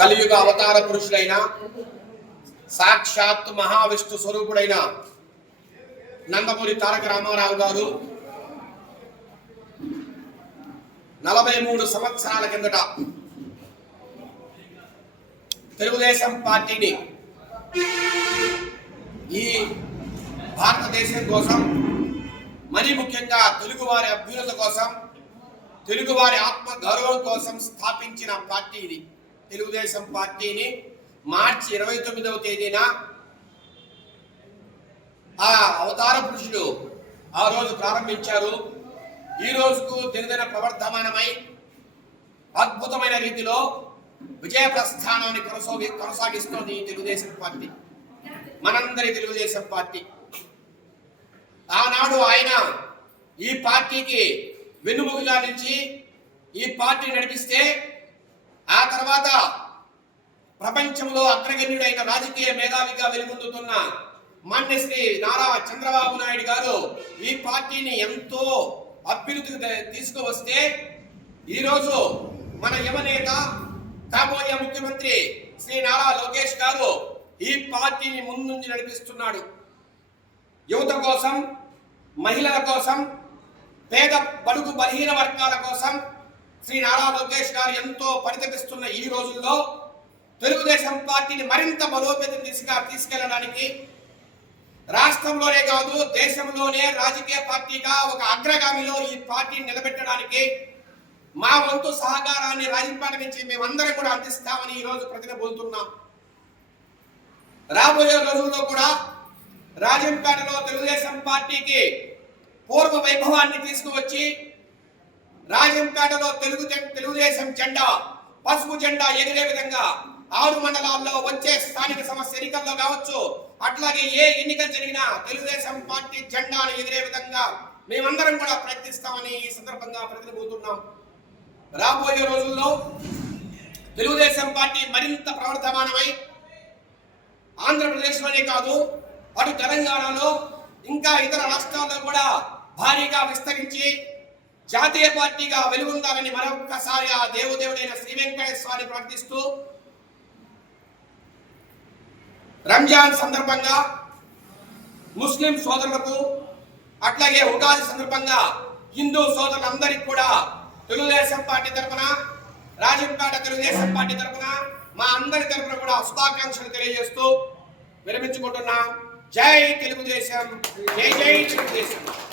కలియుగ అవతార పురుషుడైన సాక్షాత్ మహావిష్ణు స్వరూపుడైన నందమూరి తారక రామారావు గారు నలభై మూడు సంవత్సరాల కిందట తెలుగుదేశం పార్టీని ఈ భారతదేశం కోసం మరీ ముఖ్యంగా తెలుగువారి అభ్యున్నత కోసం తెలుగువారి ఆత్మ గౌరవం కోసం స్థాపించిన పార్టీ ఇది తెలుగుదేశం పార్టీని మార్చి ఇరవై తొమ్మిదవ తేదీన ఆ అవతార పురుషులు ఆ రోజు ప్రారంభించారు ఈ రోజుకు దినదిన ప్రవర్ధమానమై అద్భుతమైన రీతిలో విజయ ప్రస్థానాన్ని కొనసాగి కొనసాగిస్తోంది ఈ తెలుగుదేశం పార్టీ మనందరి తెలుగుదేశం పార్టీ ఆనాడు ఆయన ఈ పార్టీకి వెన్నుముకగా నుంచి ఈ పార్టీ నడిపిస్తే ప్రపంచంలో అగ్రగణ్యుడైన రాజకీయ మేధావిగా వెలుగొందుతున్న మాన్య శ్రీ నారా చంద్రబాబు నాయుడు గారు ఈ పార్టీని ఎంతో అభివృద్ధికి తీసుకువస్తే ఈరోజు మన యువనేత కాబోయే ముఖ్యమంత్రి శ్రీ నారా లోకేష్ గారు ఈ పార్టీని ముందుంచి నడిపిస్తున్నాడు యువత కోసం మహిళల కోసం పేద బడుగు బలహీన వర్గాల కోసం శ్రీ నారా లోకేష్ గారు ఎంతో పరితపిస్తున్న ఈ రోజుల్లో తెలుగుదేశం పార్టీని మరింత బలోపేతం దిశగా తీసుకెళ్లడానికి రాష్ట్రంలోనే కాదు దేశంలోనే రాజకీయ పార్టీగా ఒక అగ్రగామిలో ఈ పార్టీని నిలబెట్టడానికి మా వంతు సహకారాన్ని రాజంపేట నుంచి మేమందరం కూడా అందిస్తామని ఈరోజు ప్రతినబోతున్నాం రాబోయే రోజుల్లో కూడా రాజంపేటలో తెలుగుదేశం పార్టీకి పూర్వ వైభవాన్ని తీసుకువచ్చి రాజంపేటలో తెలుగు తెలుగుదేశం జెండా పసుపు జెండా ఎగిరే విధంగా ఆరు మండలాల్లో వచ్చే స్థానిక సమస్య ఎన్నికల్లో కావచ్చు అట్లాగే ఏ ఎన్నికలు జరిగినా తెలుగుదేశం పార్టీ జెండాను ఎగిరే విధంగా మేమందరం కూడా ప్రయత్నిస్తామని ఈ సందర్భంగా ప్రతిబోతున్నాం రాబోయే రోజుల్లో తెలుగుదేశం పార్టీ మరింత ప్రవర్తమానమై ఆంధ్రప్రదేశ్లోనే కాదు అటు తెలంగాణలో ఇంకా ఇతర రాష్ట్రాల్లో కూడా భారీగా విస్తరించి జాతీయ పార్టీగా వెలుగుందాలని మరొక్కసారి ఆ దేవుదేవుడైన శ్రీ వెంకటేశ్వరాన్ని ప్రార్థిస్తూ రంజాన్ సందర్భంగా ముస్లిం సోదరులకు అట్లాగే ఉగాది సందర్భంగా హిందూ సోదరులందరికీ కూడా తెలుగుదేశం పార్టీ తరఫున రాజంపేట తెలుగుదేశం పార్టీ తరఫున మా అందరి తరఫున కూడా శుభాకాంక్షలు తెలియజేస్తూ విరమించుకుంటున్నాం జై తెలుగుదేశం జై జై తెలుగుదేశం